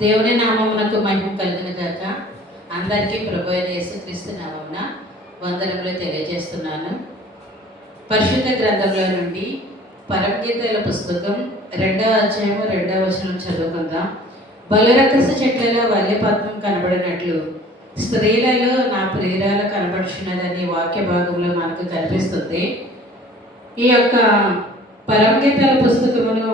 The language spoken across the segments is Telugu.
దేవుని నామమునకు మహిమ కలుగును గాక. అందరికీ ప్రభు అయిన యేసుక్రీస్తు నామమున వందనములు తెలియజేస్తున్నాను. పరిశుద్ధ గ్రంథంలో నుండి పరమగీతాల పుస్తకం 2వ అధ్యాయము 2వ వచనం చదువుకుందాం. బలిరక్కస చెట్లలో వల్లె పద్మం కనబడినట్లు స్త్రీలలో నా ప్రియురాలు కనబడుచున్నదని వాక్య భాగంలో మనకు కనిపిస్తుంది. ఈ యొక్క పరమగీతాల పుస్తకమును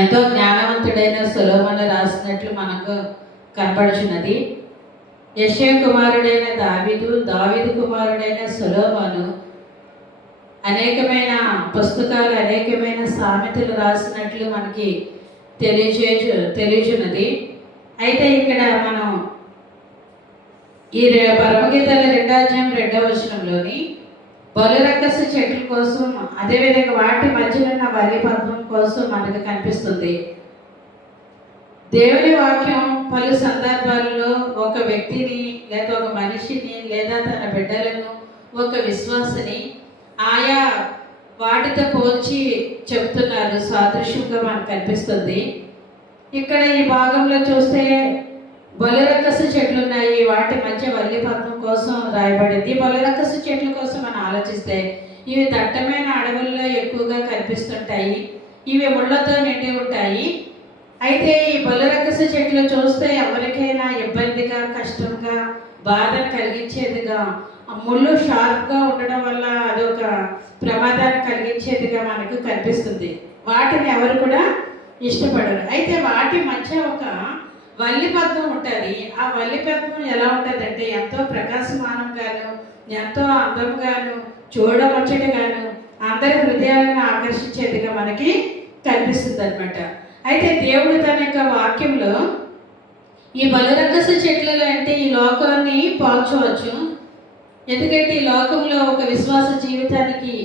ఎంతో జ్ఞానవంతుడైన సొలొమోను రాసినట్లు మనకు కనపడుచున్నది. యెషయా కుమారుడైన దావీదు కుమారుడైన సొలొమోను అనేకమైన పుస్తకాలు, అనేకమైన సామెతలు రాసినట్లు మనకి తెలియచున్నది. అయితే ఇక్కడ మనం ఈ పరమగీతాల 2వ అధ్యాయం 2వ వచనంలోని బలిరక్కస చెట్ల కోసం, అదేవిధంగా వాటి మధ్యలో ఉన్న వల్లి పద్మం కోసం మనకు కనిపిస్తుంది. దేవుని వాక్యం పలు సందర్భాల్లో ఒక వ్యక్తిని లేదా ఒక మనిషిని లేదా తన బిడ్డలను, ఒక విశ్వాసని ఆయా వాటితో పోల్చి చెప్తున్నారు, సాదృశ్యంగా మనకు కనిపిస్తుంది. ఇక్కడ ఈ భాగంలో చూస్తే బలిరక్కస చెట్లు ఉన్నాయి, వాటి మధ్య వల్లి పద్మం కోసం రాయబడింది. బలిరక్కస చెట్ల కోసం మనం ఆలోచిస్తే ఇవి దట్టమైన అడవుల్లో ఎక్కువగా కనిపిస్తుంటాయి. ఇవి ముళ్ళతో నిండి ఉంటాయి. అయితే ఈ బలిరక్కస చెట్లు చూస్తే ఎవరికైనా ఇబ్బందిగా, కష్టంగా, బాధను కలిగించేదిగా, ముళ్ళు షార్ప్గా ఉండడం వల్ల అదొక ప్రమాదాన్ని కలిగించేదిగా మనకు కనిపిస్తుంది. వాటిని ఎవరు కూడా ఇష్టపడరు. అయితే వాటి మధ్య ఒక వల్లి పద్మం ఉంటుంది. ఆ వల్లి పద్మం ఎలా ఉంటుందంటే ఎంతో ప్రకాశమానంగాను, ఎంతో అందంగాను, చూడముచ్చటగాను, అందరి హృదయాలను ఆకర్షించేదిగా మనకి కనిపిస్తుంది అనమాట. అయితే దేవుడు తన యొక్క వాక్యంలో ఈ బలిరక్కస చెట్లలో అంటే ఈ లోకాన్ని పోల్చవచ్చు. ఎందుకంటే ఈ లోకంలో ఒక విశ్వాస జీవితానికి,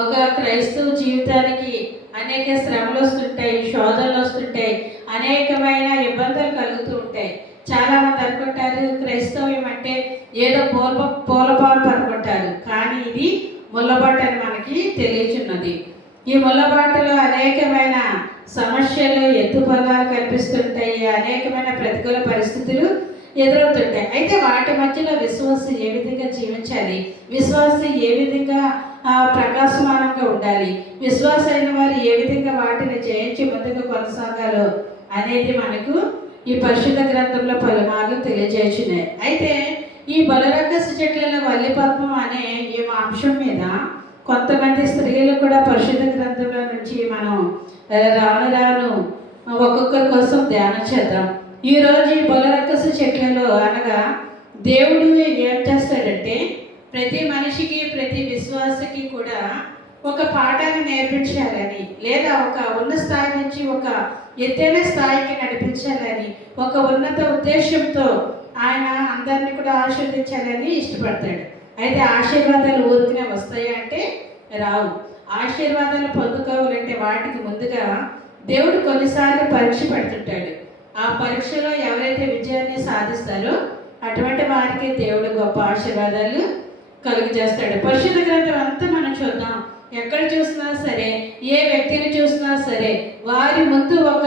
ఒక క్రైస్తవ జీవితానికి అనేక శ్రమలు వస్తుంటాయి, శోధనలు వస్తుంటాయి, అనేకమైన ఇబ్బందులు కలుగుతూ ఉంటాయి. చాలామంది అనుకుంటారు క్రైస్తవ్యం అంటే ఏదో పూలపాలు అనుకుంటారు, కానీ ఇది ముళ్ళబాటు అని మనకి తెలియచున్నది. ఈ ముళ్ళబాటులో అనేకమైన సమస్యలు, ఎత్తుపల్లాలు కనిపిస్తుంటాయి, అనేకమైన ప్రతికూల పరిస్థితులు ఎదురవుతుంటాయి. అయితే వాటి మధ్యలో విశ్వాసం ఏ విధంగా జీవించాలి, విశ్వాసం ఏ విధంగా ప్రకాశమానంగా ఉండాలి, విశ్వాసైన వారు ఏ విధంగా వాటిని జయించి ముందుకు కొనసాగాలో అనేది మనకు ఈ పరిశుద్ధ గ్రంథంలో పలుమార్లు తెలియజేస్తున్నాయి. అయితే ఈ బలిరక్కస చెట్లలో వల్లి పద్మం అనే ఈ అంశం మీద కొంతమంది స్త్రీలు కూడా పరిశుద్ధ గ్రంథంలో నుంచి మనం రాను ఒక్కొక్కరి కోసం ధ్యానం చేద్దాం. ఈరోజు ఈ బలిరక్కస చెట్లలో అనగా దేవుడు ఏం చేస్తాడంటే ప్రతి మనిషికి, ప్రతి విశ్వాసకి కూడా ఒక పాఠాన్ని నేర్పించాలని, లేదా ఒక ఉన్నత స్థాయి నుంచి ఒక ఎత్తైన స్థాయికి నడిపించాలని, ఒక ఉన్నత ఉద్దేశంతో ఆయన అందరినీ కూడా ఆశీర్వదించాలని ఇష్టపడతాడు. అయితే ఆశీర్వాదాలు ఊరికనే వస్తాయి అంటే రావు. ఆశీర్వాదాలు పొందుకోవాలంటే వాటికి ముందుగా దేవుడు కొన్నిసార్లు పరీక్ష పెడుతుంటాడు. ఆ పరీక్షలో ఎవరైతే విజయాన్ని సాధిస్తారో అటువంటి వారికి దేవుడు గొప్ప ఆశీర్వాదాలు కలుగజేస్తాడు. పరిశుద్ధ గ్రంథం అంతా మనం చూద్దాం. ఎక్కడ చూసినా సరే, ఏ వ్యక్తిని చూసినా సరే, వారి ముందు ఒక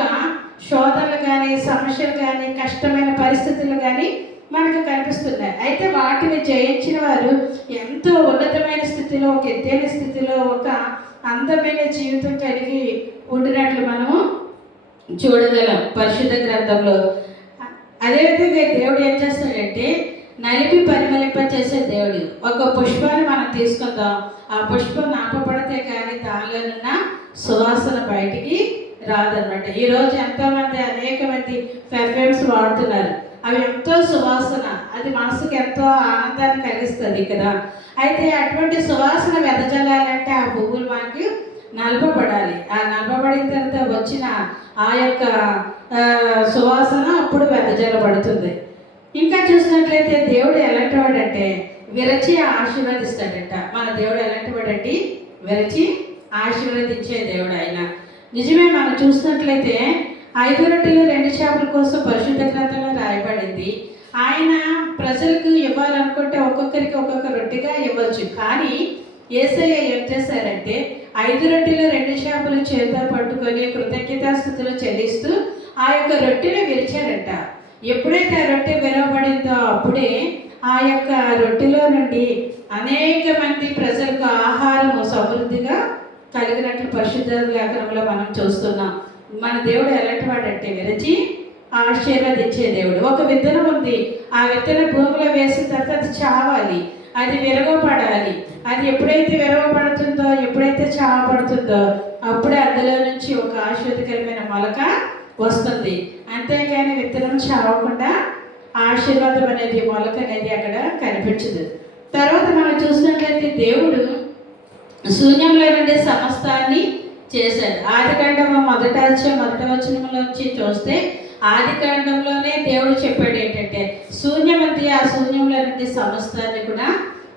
శోధనలు కానీ, సమస్యలు కానీ, కష్టమైన పరిస్థితులు కానీ మనకు కనిపిస్తున్నాయి. అయితే వాటిని జయించిన వారు ఎంతో ఉన్నతమైన స్థితిలో, ఒక ఎత్తైన స్థితిలో, ఒక అందమైన జీవితం కలిగి ఉండినట్లు మనము చూడగలం పరిశుద్ధ గ్రంథంలో. అదేవిధంగా దేవుడు ఏం చేస్తాడంటే నలిపి పరిమళింప చేసే దేవుడు. ఒక పుష్పాన్ని మనం తీసుకుందాం, ఆ పుష్పం నాపబడితే కానీ దానిలోనున్న సువాసన బయటికి రాదనమాట. ఈరోజు ఎంతోమంది అనేక మంది పెర్ఫ్యూమ్స్ వాడుతున్నారు. అవి ఎంతో సువాసన, అది మనసుకు ఎంతో ఆనందాన్ని కలిగిస్తుంది కదా. అయితే అటువంటి సువాసన వెదజల్లాలంటే ఆ పువ్వులు మనకి నలపబడాలి. ఆ నలపబడిన తర్వాత వచ్చిన ఆ యొక్క సువాసన అప్పుడు వెదజల్లబడుతుంది. ఇంకా చూసినట్లయితే దేవుడు ఎలాంటి వాడంటే విరచి ఆశీర్వదిస్తాడంట. మన దేవుడు ఎలాంటి వాడండి? విరచి ఆశీర్వదించే దేవుడు ఆయన. నిజమే. మనం చూసినట్లయితే 5 రొట్టెలు 2 చేపల కోసం పరిశుద్ధ గ్రంథంలో రాయబడింది. ఆయన ప్రజలకు ఇవ్వాలనుకుంటే ఒక్కొక్కరికి ఒక్కొక్క రొట్టెగా ఇవ్వచ్చు. కానీ యేసయ్య ఏం చేశారంటే 5 రొట్టెలు 2 చేపలు చేత పట్టుకొని కృతజ్ఞతాస్తుతులు చెల్లిస్తూ ఆ యొక్క రొట్టెను విరిచాడంట. ఎప్పుడైతే ఆ రొట్టె విరవబడిందో అప్పుడే ఆ యొక్క రొట్టెలో నుండి అనేక మంది ప్రజలకు ఆహారము సమృద్ధిగా కలిగినట్లు పరిశుద్ధ లేఖనంలో మనం చూస్తున్నాం. మన దేవుడు ఎలాంటి వాడంటే విరచి ఆశీర్వదించే దేవుడు. ఒక విత్తనం ఉంది, ఆ విత్తనం భూమిలో వేసిన తర్వాత అది చావాలి, అది విరగపడాలి. అది ఎప్పుడైతే విరగపడుతుందో, ఎప్పుడైతే చావపడుతుందో అప్పుడే అందులో నుంచి ఒక ఆశీర్వదకరమైన మొలక వస్తుంది. అంతేకాని విత్తనం చావకుండా ఆశీర్వాదం అనేది, మొలక అనేది అక్కడ కనిపించదు. తర్వాత మనం చూసినట్లయితే దేవుడు శూన్యంలో నుండి సమస్తాన్ని చేశాడు. ఆదికాండము మొదటి వచనంలోంచి చూస్తే ఆదికాండంలోనే దేవుడు చెప్పాడు ఏంటంటే శూన్యమంతి, ఆ శూన్యంలో నుండి సమస్తాన్ని కూడా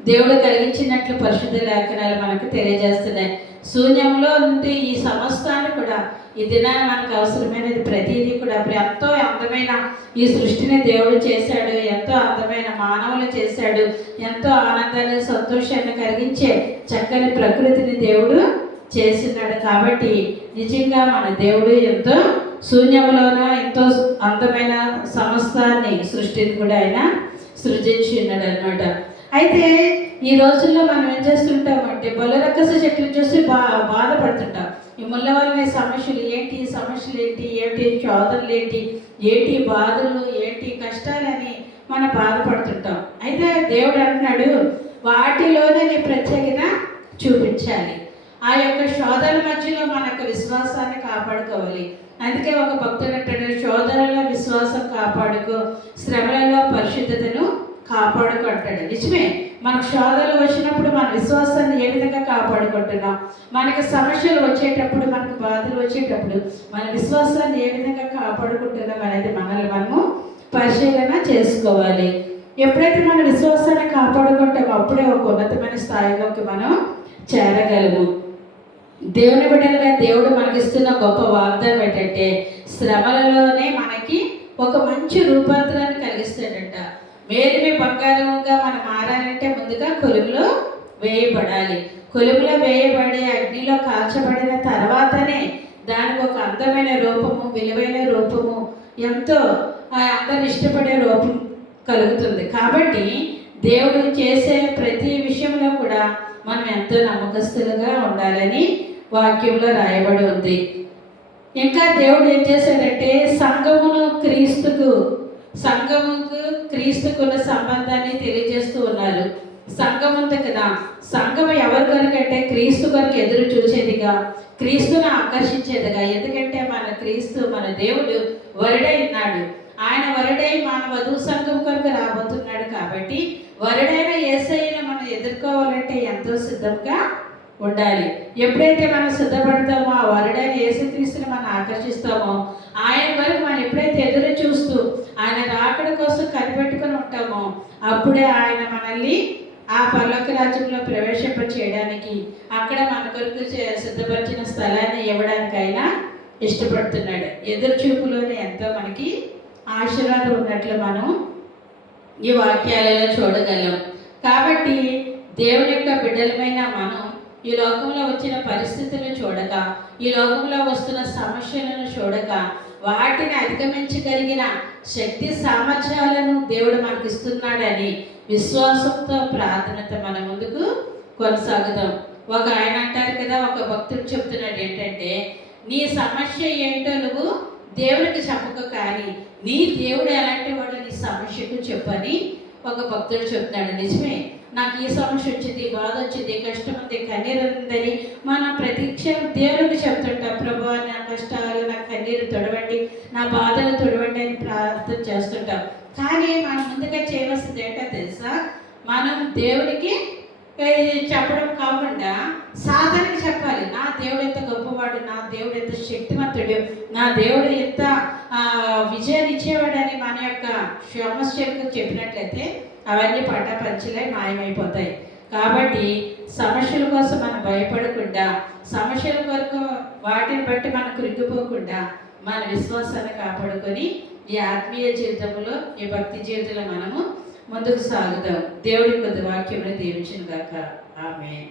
దేవుడు కలిగించినట్లు పరిశుద్ధ లేఖనాలు మనకు తెలియజేస్తున్నాయి. శూన్యంలో నుండి ఈ సమస్తాన్ని కూడా ఈ దినాన్ని మనకు అవసరమైనది ప్రతిదీ కూడా ఎంతో అందమైన ఈ సృష్టిని దేవుడు చేశాడు. ఎంతో అందమైన మానవులు చేశాడు. ఎంతో ఆనందాన్ని సంతోషాన్ని కలిగించే చక్కని ప్రకృతిని దేవుడు చేస్తున్నాడు. కాబట్టి నిజంగా మన దేవుడు ఎంతో శూన్యంలోన ఎంతో అందమైన సమస్తాన్ని సృష్టిని కూడా ఆయన సృజించి ఉన్నాడు అనమాట. అయితే ఈ రోజుల్లో మనం ఏం చేస్తుంటామంటే బొలరక్కస చెట్లు చూసి బాధపడుతుంటాం. ఈ ముళ్ళ వల్ల సమస్యలు ఏంటి, సమస్యలు ఏంటి, ఏంటి శోధనలు ఏంటి, ఏంటి బాధలు, ఏంటి కష్టాలని మనం బాధపడుతుంటాం. అయితే దేవుడు అంటున్నాడు వాటిలోనే నీ ప్రత్యేకత చూపించాలి. ఆ యొక్క శోధన మధ్యలో మన యొక్క విశ్వాసాన్ని కాపాడుకోవాలి. అందుకే ఒక భక్తుడు అంటాడు, శోధనలో విశ్వాసం కాపాడుకో, శ్రమలలో పరిశుద్ధతను కాపాడుకో అంటాడు. నిజమే, మనకు శోధనలు వచ్చినప్పుడు మన విశ్వాసాన్ని ఏ విధంగా కాపాడుకుంటున్నాం, మనకు సమస్యలు వచ్చేటప్పుడు, మనకు బాధలు వచ్చేటప్పుడు మన విశ్వాసాన్ని ఏ విధంగా కాపాడుకుంటున్నాం అనేది మనల్ని మనము పరిశీలన చేసుకోవాలి. ఎప్పుడైతే మన విశ్వాసాన్ని కాపాడుకుంటామో అప్పుడే ఒక ఉన్నతమైన స్థాయిలోకి మనం చేరగలము. దేవుని బిడ్డలుగా దేవుడు మనకిస్తున్న గొప్ప వాగ్దానం ఏంటంటే శ్రమలలోనే మనకి ఒక మంచి రూపాంతరాన్ని కలిగిస్తాడంట. మేలిమి బంగారంగా మనం మారాలంటే ముందుగా కొలుములో వేయబడాలి. కొలుములో వేయబడి అగ్నిలో కాల్చబడిన తర్వాతనే దానికి ఒక అందమైన రూపము, విలువైన రూపము, ఎంతో అందరు ఇష్టపడే రూపం కలుగుతుంది. కాబట్టి దేవుడు చేసే ప్రతి విషయంలో కూడా మనం ఎంతో నమ్మకస్తులుగా ఉండాలని వాక్యంలో రాయబడి ఉంది. ఇంకా దేవుడు ఏం చేశాడంటే సంఘముకు క్రీస్తుకున్న సంబంధాన్ని తెలియజేస్తూ ఉన్నారు. సంఘం ఉంది కదా, సంఘం ఎవరి కొరకంటే క్రీస్తు కొరకు ఎదురు చూసేదిగా, క్రీస్తును ఆకర్షించేదిగా. ఎందుకంటే మన క్రీస్తు, మన దేవుడు వరుడై ఉన్నాడు. ఆయన వరుడై మన వధువు సంఘం కొరకు రాబోతున్నాడు. కాబట్టి వరుడైన యేసయ్యను మనం ఎదుర్కోవాలంటే ఎంతో సిద్ధంగా ఉండాలి. ఎప్పుడైతే మనం సిద్ధపడతామో, ఆ వరుడైన యేసుక్రీస్తుని మనం ఆకర్షిస్తామో, ఆయన వరకు మనం ఎప్పుడైతే ఎదురు చూస్తూ ఆయన రాకడ కోసం కనిపెట్టుకుని ఉంటామో అప్పుడే ఆయన మనల్ని ఆ పరలోక రాజ్యంలో ప్రవేశింప చేయడానికి, అక్కడ మన కొరకు సిద్ధపరిచిన స్థలాన్ని ఇవ్వడానికి ఆయన ఇష్టపడుతున్నాడు. ఎదురు చూపులోనే ఎంతో మనకి ఆశీర్వాదం ఉన్నట్లు మనం ఈ వాక్యాలలో చూడగలం. కాబట్టి దేవుని యొక్క బిడ్డలమైన మనం ఈ లోకంలో వచ్చిన పరిస్థితులను చూడక, ఈ లోకంలో వస్తున్న సమస్యలను చూడక, వాటిని అధిగమించగలిగిన శక్తి సామర్థ్యాలను దేవుడు మనకి ఇస్తున్నాడని విశ్వాసంతో ప్రార్థనతో మన ముందుకు కొనసాగుదాం. ఒక ఆయన అంటారు కదా, ఒక భక్తుడు చెప్తున్నాడు ఏంటంటే నీ సమస్య ఏంటో నువ్వు దేవుడికి చెప్పక, కానీ నీ దేవుడు ఎలాంటి వాడు నీ సమస్యకు చెప్పని ఒక భక్తుడు చెప్తున్నాడు. నిజమే, నాకు ఈ సమస్య వచ్చింది, బాధ వచ్చింది, కష్టం ఉంది, కన్నీరు ఉందని మనం ప్రతి క్షణం దేవుడికి చెప్తుంటాం. ప్రభువా నా కష్టాలు, నా కన్నీరు తొడవండి, నా బాధలు తొడవండి అని ప్రార్థన చేస్తుంటాం. కానీ మనం ముందుగా చేయవలసింది ఏంటో తెలుసా, మనం దేవుడికి చెప్పడం కాకుండా సాధనకి చెప్పాలి. నా దేవుడు ఎంత గొప్పవాడు, నా దేవుడు ఎంత శక్తివంతుడు, నా దేవుడు ఎంత విజయాన్ని ఇచ్చేవాడని మన యొక్క సమస్యలకు చెప్పినట్లయితే అవన్నీ పటాపంచలే మాయమైపోతాయి. కాబట్టి సమస్యల కోసం మనం భయపడకుండా, సమస్యల కొరకు వాటిని బట్టి మనం కృంగిపోకుండా మన విశ్వాసాన్ని కాపాడుకొని ఈ ఆత్మీయ జీవితంలో, ఈ భక్తి జీవితంలో మనము ముందుకు సాగుదాం. దేవుడి కొద్ది వాక్యమును దీవించును గాక. ఆమేన్.